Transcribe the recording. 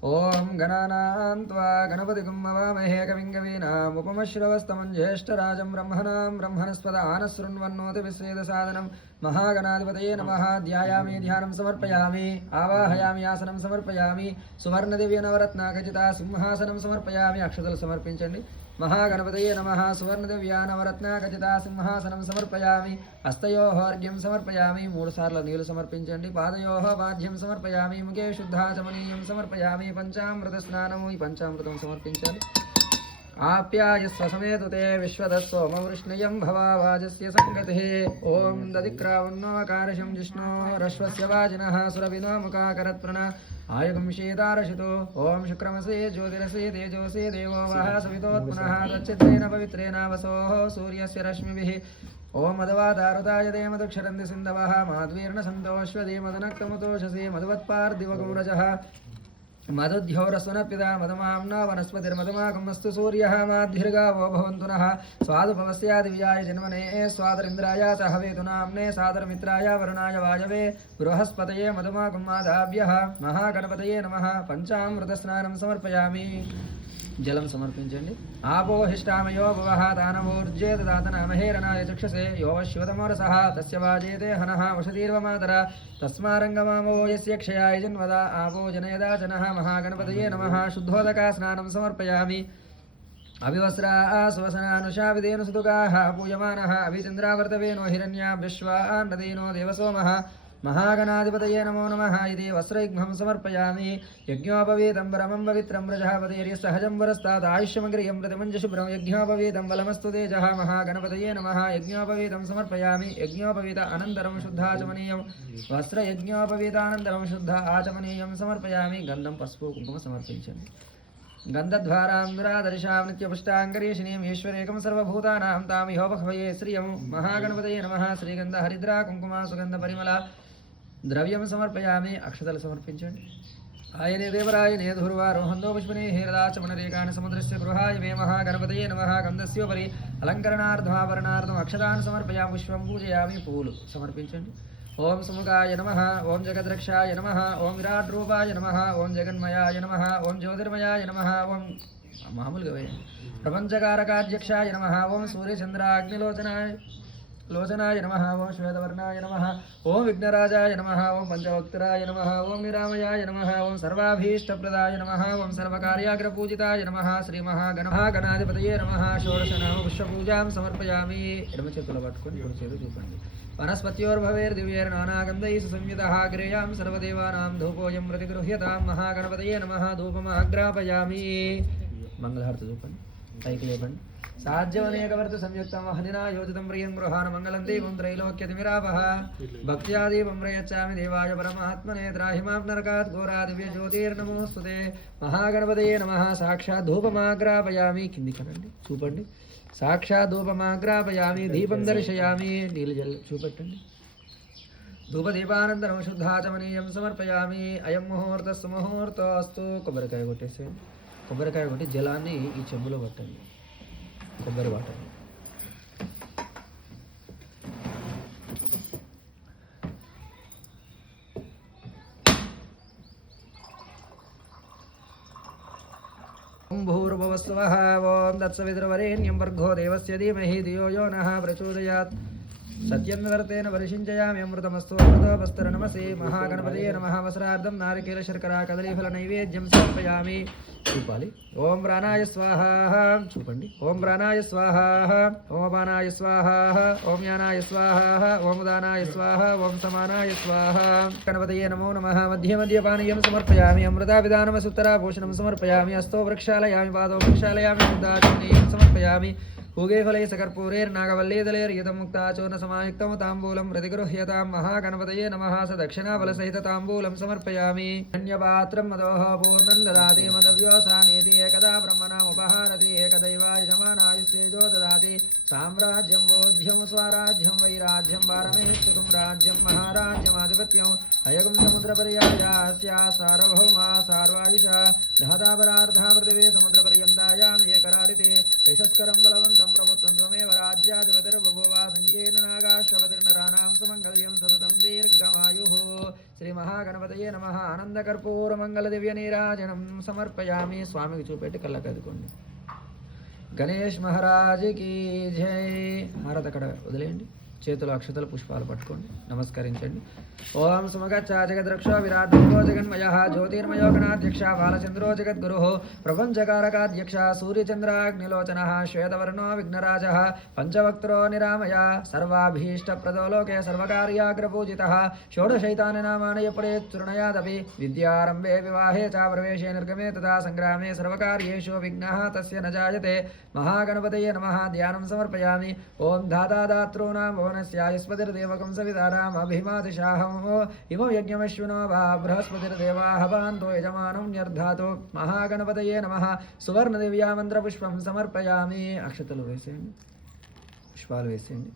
ओम गणानां त्वा गणपतिगुं हवामहे कविं कवीनामुपमश्रवस्तमं ज्येष्ठराजं ब्रह्मणां ब्रह्मणस्पद आनशृण्वन्नोति विश्वेदसादनं महागणाधिपतये नमः। ध्यायामि ध्यानं समर्पयामि आवाहयामि आसनं समर्पयामि सुवर्णदिव्यनवरत्नाखचिता सिंहासनं समर्पयामि। अक्षतल समर्पिंचंడి। महागणपतये नमः। सुवर्णदिव्यानवरत्नाखचिता सिंहासनं समर्पयामि। हस्तयोः अर्घ्यं समर्पयामि। मूడు సార్లు నీళ్లు సమర్పించండి। పాదయోः వాద్యం సమర్పయామి। ముఖే శుద్ధాచమనీయం సమర్పయామి। పంచామృత స్నానము ఈ పంచామృతం సమర్పించాలి। आप्यायस्व समेतुते विश्वदस्सोमवृष्णयं भवावाजस्य संगतिः। ओं दधिक्रावन्नोकारशं जिष्णोरश्वस्य वाजिनः सुरभिनो मुखाकरत्प्रण आयुगं शीतारशितो। ओं शुक्रमसे ज्योतिरसे तेजोसे देवो वः सवितोत्पुनः तच्चित्रेण पवित्रेण वसोः सूर्यस्य रश्मिभिः। ओं मदवादारुताय ते मधुक्षरन्ति सिन्धवः माध्वीर्णसन्तोष्वदे मदनक्तमुतोषसे मधुवत्पार्दिवगौरजः मधुद्योरस्वनपिता मधुमाम्ना वनस्पतिर्मधुमाकमस्तु सूर्यः माद्भिर्गावो भवन्तु नः। स्वादुपवस्यादिव्याय जन्मने स्वादरिन्द्राय च हवेतु नाम्ने सादरमित्राय वरुणाय वायवे बृहस्पतये मधुमाकमादाभ्यः महागणपतये नमः। पंचामृतस्नानं समर्पयामि। जलं समर्पिंचंడి। आपोहिष्टामयो भवः दानवोर्जे ददातनामहेरणाय चक्षसे यो शिवतमोरसः तस्य वाजेते हनः वशतीर्वमातर तस्मारङ्गमामो यस्य क्षयाय जन्मदा आपो जनयदा जनः। महागणपतये नमः। शुद्धोदका स्नानं समर्पयामि। अभिवस्त्रा सुवसनानुषाविदेन सुतुकाः पूयमानः अभिचन्द्रावर्तवेनो हिरण्या विश्वा नदीनो देवसोमः। महागणाधिपतये नमो नमः। इति वस्त्रयुग्मं समर्पयामि। यज्ञोपवीतं परमं पवित्रं प्रजापतिर्यस्सहजं वरस्तात् आयुष्यमग्रियं प्रतिमञ्जशुभ्रं यज्ञोपवीतं बलमस्तु तेजः। महागणपतये नमः। यज्ञोपवीतं समर्पयामि। यज्ञोपवीत अनन्तरं शुद्धाचमनीयं वस्त्रयज्ञोपवीतानन्तरं शुद्ध आचमनीयं समर्पयामि। गन्धं पस्पु कुङ्कुम समर्पयिष्यामि। गन्धध्वारां दुरादर्शां नित्यपुष्टाङ्गरीषिणीं ईश्वरेकं सर्वभूतानां तामिहोपह्वये श्रियं। महागणपतये नमः। श्रीगन्ध हरिद्रा कुङ्कुम सुगन्ध परिमला द्रव्यं समर्पयामि। अक्षतल समर्पिंचंడి। आयने देवरायने धुर्वारोहन्दो पुष्पने हेरदाचमनरेकाण समुद्रस्य गृहाय मे महागणपतये नमः। गन्धस्योपरि अलङ्करणार्थमाभरणार्थम् अक्षतान् समर्पयामि। पुष्पं पूजयामि। पूలు समर्पिంచండి। ओं सुमुखाय नमः। ओं जगद्रक्षाय नमः। ओं विराट्रूपाय नमः। ओं जगन्मयाय नमः। ओं ज्योतिर्मयाय नमः। ओं मामूलुगा प्रपंचकारकाध्यक्षाय नमः। ओं सूर्यचन्द्राग्निलोचनाय नमः। ओं श्वेतवर्णाय नमः। ओं विघ्नराजाय नमः। ओं पंचवक्त्राय नमः। ओं निरामयाय नमः। ओं सर्वाभीष्टप्रदाय नमः। ओं सर्वकार्याग्रपूजिताय नमः। श्रीमहागणाधिपतये नमः। षोडशनाम पुष्पपूजां समर्पयामि। ఎడమ చేతుల పట్టుకొని కుడి చేతులు చూపండి। वनस्पत्योर्भवेर्दिव्यैर्नानागन्धैः संयुतः अग्रेयां सर्वदेवानां धूपोऽयं प्रतिगृह्यतां। महागणपतये नमः। धूपमाग्रापयामि। मंगलहारति చూపండి। పైకి లేపండి। साज्यवनेकवर्त संयुक्तं हनिना योजितं प्रियं गृहाण मङ्गलं देवं त्रैलोक्यतिमिरापः भक्त्या दीपं प्रयच्छामि देवाय परमात्मने त्राहि मां नरकात् घोरादिव्यज्योतिर्नमोऽस्तुते। महागणपतये नमः। साक्षात् धूपमाग्रापयामि। కింది కనండి చూపండి। साक्षात् धूपमाग्रापयामि। दीपं दर्शयामि। नीलजल చూపెట్టండి। धूपदीपानन्तरं शुद्धाचमनीयं समर्पयामि। अयं मुहूर्तस्तु मुहूर्तोऽस्तु। కొబ్బరికాయ కొట్టేసేయండి। కొబ్బరికాయ కొట్టి జలాన్ని ఈ చెంబులో పట్టండి। కొబ్బరి వాటర్ ओं भूर्भुवस्सुवः। ओं तत्सवितुर्वरेण्यं भर्गो देवस्य धीमहि धियो यो नः प्रचोदयात्। सत्यं वर्तेन परिषिञ्चयामि। अमृतमस्तु अमृतोपस्तरनमसे। महागणपतये नमः। वस्त्रार्धं नारिकेल शर्करा कदलीफल नैवेद्यं समर्पयामि। చూపాలి। ఓం ప్రాణాయ స్వాహ చూపండి। ఓం ప్రాణాయ స్వాహ। ఓం అపానాయ స్వాహ। ఓం యానాయ స్వాహ। ఓం ఉదానాయ స్వాహ। ఓం సమానాయ స్వాహ। గణపతయే నమో నమః। మధ్య మధ్య పానీయం సమర్పయామి। అమృతాభిధానమసుత్తరాభూషణం సమర్పయామి। హస్తో వృక్షాలయామి। పాదో వృక్షాలయామి। శుద్ధాచమనీయం సమర్పయామి। पूगेफले सकर्पूरेर्नागवल्लीदलेर्यतमुक्ताचूर्णसमायुक्तं ताम्बूलं प्रतिगृह्यतां। महागणपतये नमः। स दक्षिणाफलसहितताम्बूलं समर्पयामि। अन्यपात्रं मदोः पूर्णं ददाति मदव्योसानीति एकदा ब्रह्मणामुपहारति एकदैवाय समानायुस्तेजो ददाति। साम्राज्यं बोध्यं स्वराज्यं वैराज्यं पारमेष्ठिकं राज्यं महाराज्यमाधिपत्यम् अयगं समुद्रपर्यायास्या सार्वभौमा सार्वायुषा दहदापरार्धा पृथिवी समुद्रपर्यन्तायाम् एकराडिते यशस्करं बलवन्तं प्रभुत्वं त्वमेव राज्याधिपतिर्बभूव। संकीर्णनागाश्वपतिर्नराणां सुमङ्गल्यं सततं दीर्घमायुः। శ్రీ మహాగణపతయే నమః. ఆనందకర్పూర మంగళ దివ్య నీరాజనం సమర్పయామి. స్వామికి చూపెట్టి కళ్ళకద్దుకోండి. గణేష్ మహారాజుకి జై. హారతి అక్కడ వదిలేయండి. చేతులు అక్షతలు పుష్పాలు పట్టుకోండి, నమస్కరించండి. ఓం సుమగచ్చ జగద్రక్షో విరాట్ రూపో జగన్మయ జ్యోతిర్మయో గణాధ్యక్ష బాలచంద్రో జగద్గురు ప్రపంచకారకాధ్యక్ష సూర్యచంద్రాగ్నిలోచన శ్వేతవర్ణో విఘ్నరాజ పంచవక్త్రో నిరామయ సర్వాభీష్టప్రదో లోకే సర్వకార్యాగ్రపూజిత షోడశైతాని నామాని పడేచ్చృణయాదపి విద్యారంభే వివాహే చ ప్రవేశే నిర్గమే తదా సంగ్రామే సర్వకార్యేషు విఘ్నః తస్య న జాయతే. మహాగణపతయే నమః. ధ్యానం సమర్పయామి. ఓం ధాతాదాతॄణాం భువనస్యాయుష్పతిర్దేవకం సవితారాం అభిమాదిశాహం ఇమో యజ్ఞమశ్వినో వా బృహస్పతిర్దేవాః భవంతో యజమానం న్యర్ధాతు. మహాగణపతయే నమః. సువర్ణ దివ్యా మంత్రపుష్పం సమర్పయామి. అక్షతలు వేసేయండి, పుష్పాలు వేసేయండి.